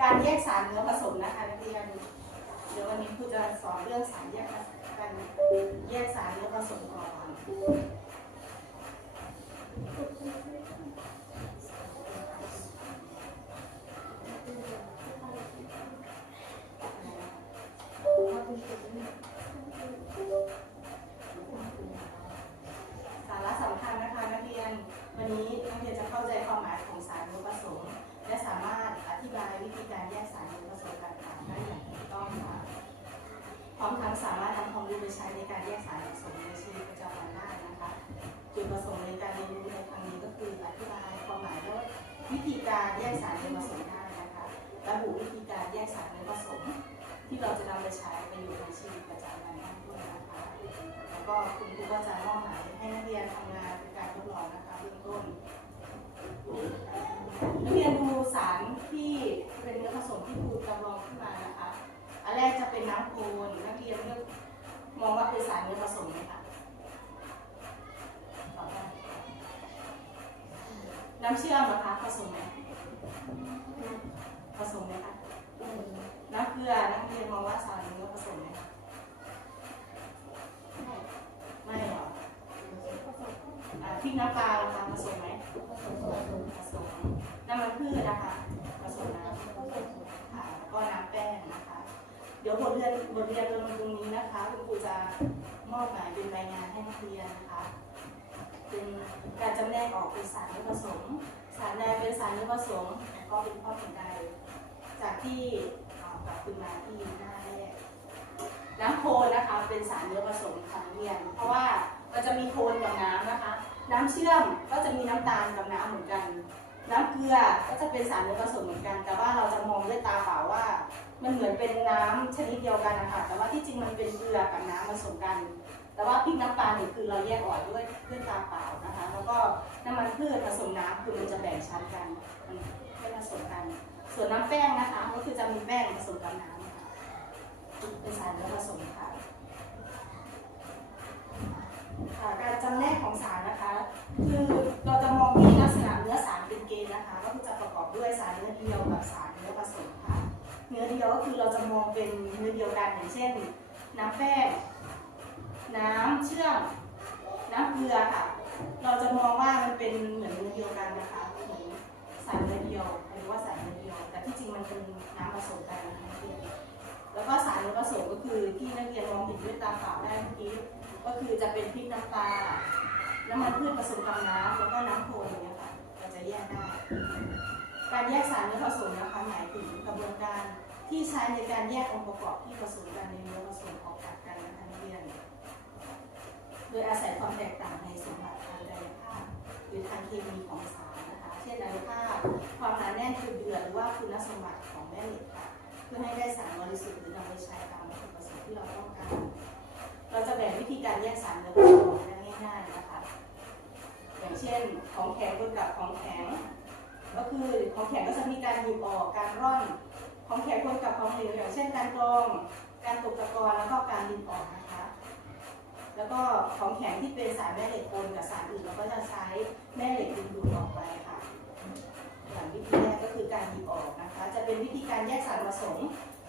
การแยกสารเนื้อผสมนะคะนักเรียน เดี๋ยววันนี้ครูจะสอนเรื่องสารแยกการแยกสารเนื้อผสมก่อน สามารถนำความรู้ไปใช้ในการแยกสารอนุผสมในชีวิตประจำวันได้นะคะจุดประสงค์ในการเรียนรู้ในครั้งนี้ก็คืออธิบายความหมายและวิธีการแยกสารในผสมได้นะคะระบุวิธีการแยกสารในผสม ที่เราจะนำไปใช้ประโยชน์ในชีวิตประจำวันได้ด้วยนะคะแล้วก็คุณครูก็จะ น้ำเชื่อมนะคะผสมไหมผสมไหมคะน้ำเกลือนักเรียนมองว่าสารนื้ผสมไหมไม่หรออ่าพริกน้ำปลาคะผสมไหมผสมน้ำมันพืชนะคะผสมน้ำค่ะแล้วก็น้ำแป้งนะคะ เดี๋ยวบทเรียนบทเรียนตรงนี้นะคะคุณครูจะมอบหมายเป็นรายงานให้นักเรียนนะคะ เป็นการจำแนกออกเป็นสารเนื้อผสม สารใดเป็นสารเนื้อผสมแล้วก็เป็นข้อเห็นใด จากที่เอกลับขึ้นมาที่หน้าแรกน้ำโคลนนะคะเป็นสารเนื้อผสมค่ะนักเรียน เพราะว่ามันจะมีโคลนกับน้ำนะคะ น้ำเชื่อมก็จะมีน้ำตาลกับน้ำเหมือนกัน น้ำเกลือก็จะเป็นสารเนื้อผสมเหมือนกัน แต่ว่าเราจะมองด้วยตาเปล่าว่า มันเหมือนเป็นน้ำชนิดเดียวกันนะคะแต่ว่าที่จริงมันเป็นเกลือกับน้ำผสมกัน แต่ว่าพริกน้ำปลาเนี่ยคือเราแยกออกด้วยด้วยตาเปล่านะคะ แล้วก็น้ำมันพืชผสมน้ำคือมันจะแบ่งชั้นกันมันไม่ผสมกัน ส่วนน้ำแป้งนะคะก็คือจะมีแป้งผสมกับน้ำะคะเป็นสารเนื้อผสมค่ะค่ะการจำแนกของสารนะคะ คือเราจะมองที่ลักษณะเนื้อสารเป็นเกณฑ์นะคะ ก็คือจะประกอบด้วยสารเนื้อเดียวกับสารเนื้อผสมค่ะ เนื้อเดียวก็คือเราจะมองเป็นเนื้อเดียวกันอย่างเช่น น้ำแป้ง น้ำเชื่อม น้ำเกลือค่ะ เราจะมองว่ามันเป็นเหมือนเนื้อเดียวกันนะคะเหมือนสารเนื้อเดียวหรือว่าสารเนื้อเดียว แต่ที่จริงมันเป็นน้ำผสมกันนะคะนักเรียนแล้วก็สารเนื้อผสมก็คือที่นักเรียนมองเห็นด้วยตาเปล่าได้เมื่อกี้ก็คือจะเป็นพริกน้ำปลาน้ำมันพืชผสมกับน้ำแล้วก็น้ำโคลนอย่างเงี้ยค่ะเราจะแยกได้ การแยกสารเนื้อผสมนะคะหมายถึงกระบวนการที่ใช้ในการแยกองค์ประกอบที่ผสมกันในเนื้อผสมออกจากกันนะคะนักเรียน โดยอาศัยความแตกต่างในสมบัติทางกายภาพหรือทางเคมีของสารนะคะ เช่นอนุภาพความหนาแน่นคือเดือดหรือว่าคุณสมบัติของแม่เหล็กค่ะเพื่อให้ได้สารบริสุทธิ์หรือนำไปใช้ตามวัตถุประสงค์ที่เราต้องการ เราจะแบ่งวิธีการแยกสารเนื้อผสมออกได้ง่ายๆนะคะ อย่างเช่นของแข็งกับของแข็งก็คือของแข็งก็จะมีการหยิบออกการร่อนของแข็งคนกับของเหลวอย่างเช่นการกรอง การตกตะกอนแล้วก็การดินออกนะคะ แล้วก็ของแข็งที่เป็นสารแม่เหล็กปนกับสารอื่นเราก็จะใช้แม่เหล็กดึงดูดออกไปค่ะอย่างวิธีแรกก็คือการหยิบออกนะคะ จะเป็นวิธีการแยกสารผสม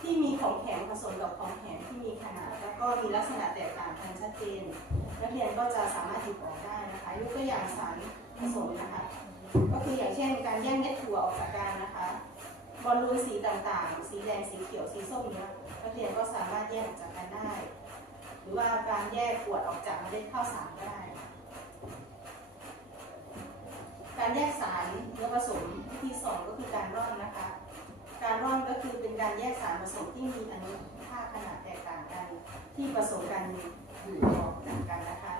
ที่มีของแข็งผสมกับของแข็งที่มีขนาด แล้วก็มีลักษณะแตกต่างกันชัดเจน นักเรียนก็จะสามารถหยิบออกได้นะคะยกตัวอย่างสารผสมนะคะ ก็คืออย่างเช่น การแยกเม็ดถั่วออกจากกันนะคะบอลลูนสีต่างๆ สีแดงสีเขียวสีส้มเนี้ยนักเรียนก็สามารถแยกออกจากกันได้ รือว่าการแยกขวดออกจากเมล็ดข้าวสารก็ได้ การแยกสารเนื้อผสมวิธีสองก็คือการร่อนนะคะ การร่อนก็คือเป็นการแยกสารผสมที่มีอนุภาคขนาดแตกต่างกัน ที่ผสมกันอยู่ออกจากกันนะคะ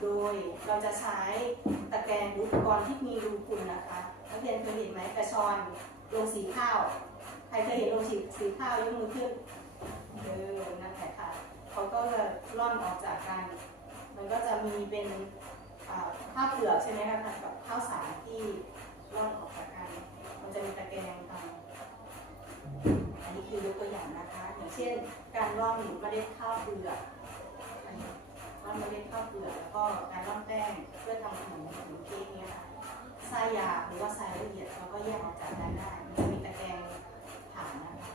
โดยเราจะใช้ตะแกรงอุปกรณ์ที่มีรูพุนนะคะนักเรียนเคยเห็นไหมกระชอนลงสีข้าว ใครเคยเห็นลงสีสีข้าวยกมือขึ้น เออนั่นแหละค่ะเขาก็จะร่อนออกจากกัน มันก็จะมีเป็นข้าวเปลือกใช่ไหมคะกับข้าวสารที่ร่อนออกจากกัน มันจะมีตะแกรงตามอันนี้คือยกตัวอย่างนะคะ อย่างเช่น การร่อนเมล็ดข้าวเปลือกร่อนเมล็ดข้าวเปลือกแล้วก็การร่อนแป้งเพื่อทำขนมขนมเค้กเนี่ยค่ะทรายหยาบหรือว่าทรายละเอียดเราก็แยกออกจากกันได้มันจะมีตะแกรงฐานนะคะ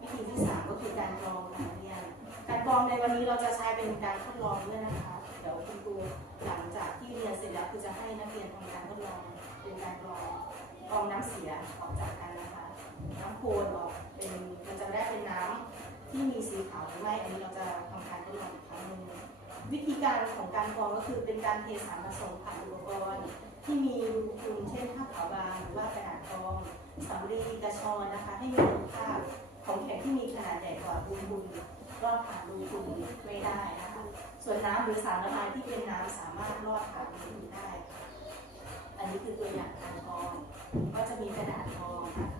วิธีที่ คือการฟองการเรียนกาจะใช้เป็นการทดลองด้วยนะคะ เดี๋ยวคุณครูหลังจากที่เรียนเสร็จแล้วคือจะให้นักเรียนทำการทดลองเป็นการกรองกรองน้ำเสียออกจากกันนะคะ น้ำโคลนออกเป็นมันจะได้เป็นน้ำที่มีสีขาวหรือไม่อันนี้เราจะทำการทดลองอีกครั้งหนึ่งวิธีการของการกรองก็คือเป็นการเทสารผสมผ่านอุปกรณ์ที่มีรูพุนเช่นผ้าขาวบางหรือว่ากระดาษกรองสำลีกระชอนนะคะ ให้มีคุณภาพ ของแข็งที่มีขนาดใหญ่กว่าบุญบุญรอดผ่านรูพุนไม่ได้นะคะส่วนน้ำหรือสารละลายที่เป็นน้ำสามารถรอดผ่านรูพุนได้ อันนี้คือตัวอย่างการกรองก็จะมีกระดาษกรองนะคะ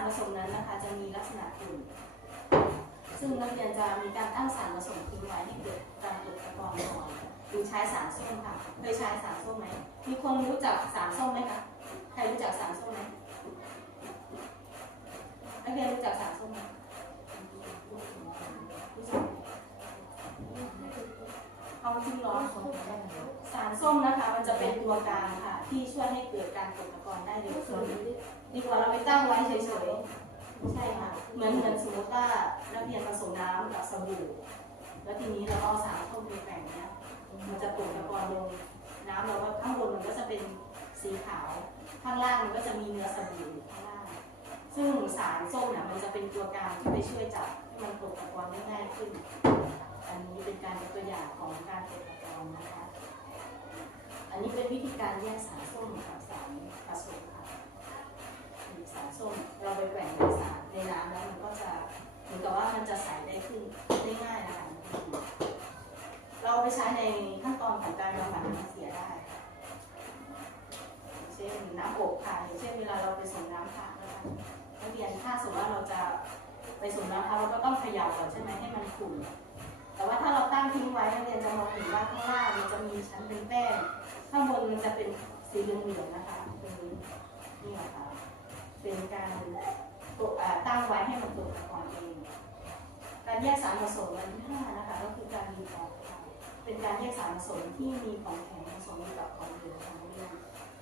ารผสมนั้นนะคะ จะมีลักษณะกลุ่มซึ่งนักเรียนจะมีการตั้งสารผสมทิ้งไว้ให้เกิดการตกตะกอนก่อนหรือใช้สารส้มค่ะเคยใช้สารส้มไหมมีคนรู้จักสารส้มไหมคะใครรู้จักสารส้มไหมนักเรียนรู้จักสารส้มไหมรู้จักไหมเอาจริงเหรอ สารส้มนะคะ มันจะเป็นตัวกลางค่ะ ที่ช่วยให้เกิดการตกตะกอนได้เร็วขึ้นดีกว่าเราไปตั้งไว้เฉยๆใช่ค่ะ เหมือนเหมือนสมมติว่านักเรียนผสมน้ำกับสบู่แล้วทีนี้เราเอาสารส้มไปแบ่งเนี้ยมันจะตกตะกอนลงน้ำเราก็ข้างบนมันก็จะเป็นสีขาว ข้างล่างมันก็จะมีเนื้อสบู่อยู่ข้างล่างซึ่งสารส้มเนี่ยมันจะเป็นตัวกลางที่ไปช่วยจับให้มันตกตะกอนได้ง่ายขึ้น อันนี้เป็นการยกตัวอย่างของการตกตะกอนนะคะ อันนี้เป็นวิธีการแยกสารส้มกับสารผสมค่ะสารส้มเราไปแบ่งในสารในน้ำแล้วมันก็จะเหมือนกับว่ามันจะใสได้ขึ้นได้ง่ายนะคะเราเอาไปใช้ในขั้นตอนของการบำบัดน้ำเสียได้ เช่นน้ำอบค่ะเช่นเวลาเราไปส่งน้ำค่ะนะคะนักเรียนถ้าสมมติว่าเราจะไปส่งน้ำค่ะเราก็ต้องเขย่าก่อนใช่ไหมให้มันขุ่นแต่ว่าถ้าเราตั้งทิ้งไว้นักเรียนจะมองเห็นว่าข้างล่างมันจะมีชั้นเป็นแป้ง ข้างบนมันจะเป็นสีเหลืองๆนะคะเป็นนี่ค่ะเป็นการตั้งไว้ให้มันตกตะกอนเองการแยกสารผสมอันที่ห้านะคะก็คือการดีออกเป็นการแยกสารผสมที่มีของแข็งผสมกับของเหลวของเรียน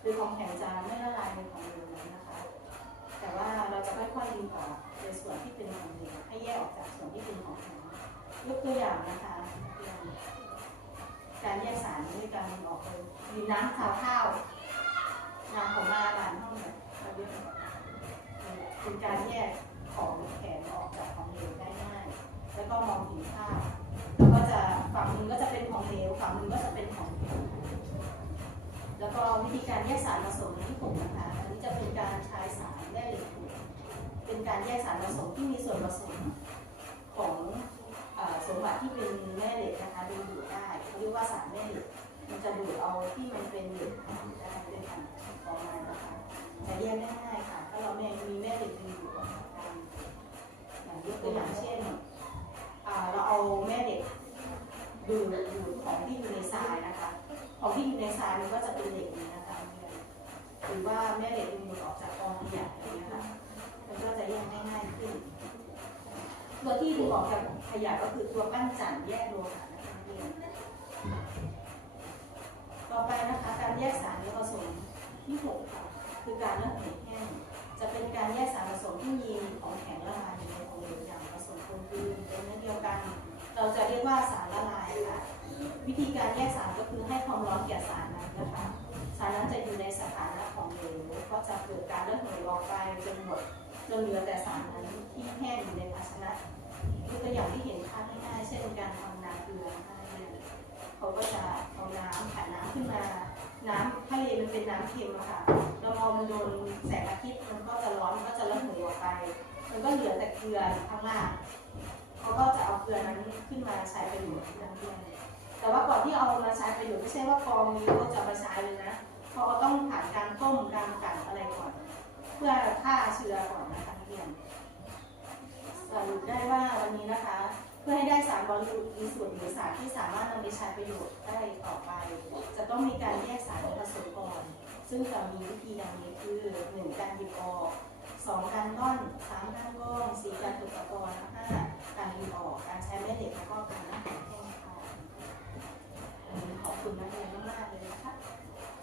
โดยของแข็งจะไม่ละลายในของเหลวนั้นนะคะ แต่ว่าเราจะค่อยๆดึงออกในส่วนที่เป็นของเหลวให้แยกออกจากส่วนที่เป็นของแข็งยกตัวอย่างนะคะ การแยกสารด้วยการออกเลยมีน้ำขาวข้าวน้ำของมาบานห้องเนี่ยเราเรียกเป็นการแยกของแข็งออกจากของเหลวได้ง่าย แล้วก็มองเห็นภาพแล้วก็จะฝั่งหนึงก็จะเป็นของเหลวฝั่งหนึงก็จะเป็นของแข็งแล้วก็วิธีการแยกสารผสมที่ผมนะคะอันนี้จะเป็นการใช้สารแม่เหล็กเป็นการแยกสารผสมที่มีส่วนผสม เอาที่มันเป็นเหล็กได้ด้วยกันออกมานะคะจะแยกได้ง่ายค่ะ ถ้าเราแม่มีแม่เหล็กดึงดูดออกมากันอย่างยกตัวอย่างเช่นเราเอาแม่เหล็กดูดูของที่อยู่ในทรายนะคะ ของที่อยู่ในทรายมันก็จะเป็นเหล็กนี้นะคะหรือว่าแม่เหล็กดูดออกจากกองขยะอย่างเงี้ยค่ะมันก็จะแยกง่ายขึ้น ตัวที่ดึงออกจากขยะก็คือตัวปั้นจันแยกโลหะนะคะเรียน แยกสารในผสมที่หกค่ะคือการเลือกเหตุแห้งจะเป็นการแยกสารผสมที่มีของแข็งละลายอยู่ในของเหลวอย่างผสมกลมกลืนเป็นเนื้อเดียวกัน เราจะเรียกว่าสารละลายค่ะ วิธีการแยกสารก็คือให้ความร้อนแก่สารนั้นนะคะสารนั้นจะอยู่ในสถานะของเหลวก็จะเกิดการระเหยออกไปจนหมดจนเหลือแต่สารนั้นที่แห้งอยู่ในภาชนะยกตัวอย่างที่เห็นภาพง่ายๆเช่นการทำนาเกลือเขาก็จะเอาน้ำผัดน้ำขึ้นมา น้ำทะเลมันเป็นน้ำเค็มอะค่ะแล้วพอมันโดนแสงอาทิตย์มันก็จะร้อนมันก็จะระเหยออกไป มันก็เหลือแต่เกลือข้างล่างเขาก็จะเอาเกลือนั้นขึ้นมาใช้ประโยชน์ที่นั่นด้วยแต่ว่าก่อนที่เอามาใช้ประโยชน์ไม่ใช่ว่ากองนี้ก็จะมาใช้เลยนะเขราะว่าต้องผ่านการต้มการกั่นอะไรก่อน เพื่อฆ่าเชื้อก่อนนะคะนักเรียนสรุปได้ว่าวันนี้นะคะ เพื่อให้ได้สารบอลลูมีส่วนหรือสารที่สามารถนำไปใช้ประโยชน์ได้ต่อไป จะต้องมีการแยก ซึ่งจะมีวิธีอย่างนี้คือหนึ่งการหยิบออกสองการก้อนสามการกล้องสี่การตกตะกอนห้าการหยิบออก การใช้แม่เหล็กแล้วก็การนั่งแข็งแห้งค่ะขอบคุณนักเรียนมากๆเลยนะคะ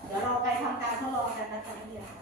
เดี๋ยวเราไปทำการทดลองกันนะคะนักเรียนค่ะ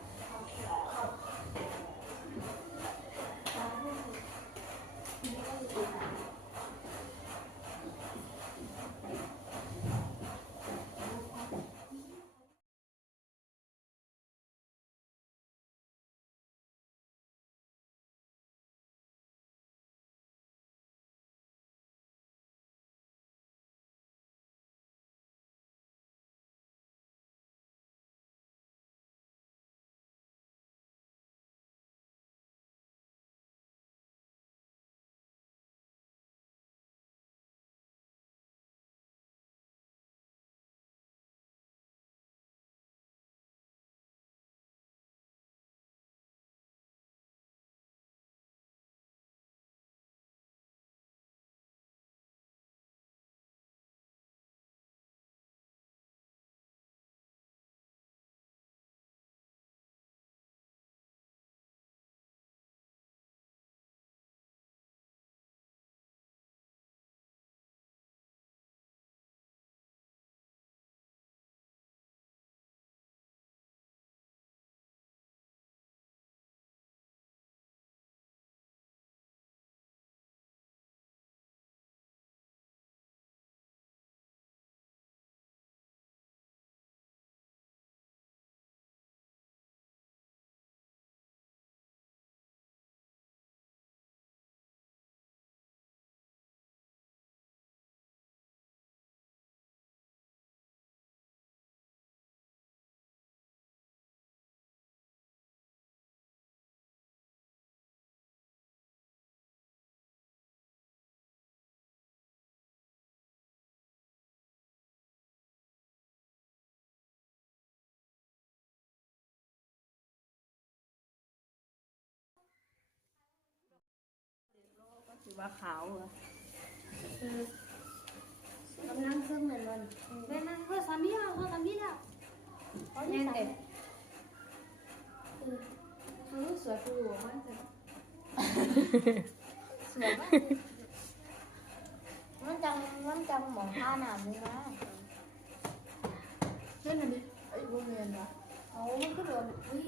ว่าขาวเหรอกำลังเครื่องเหมือนมันเป็นนั่งเพื่อสามีเราเพื่อสามีเราเขาแน่เนี่ยนเด็กเขาสวยคือหัวมันจะสวยมากมันจังมันจังหมองผ้าหนามเลยนะเล่นอันนี้ไอ้พวกเรียนวะเอามันก็โดนอุ้ย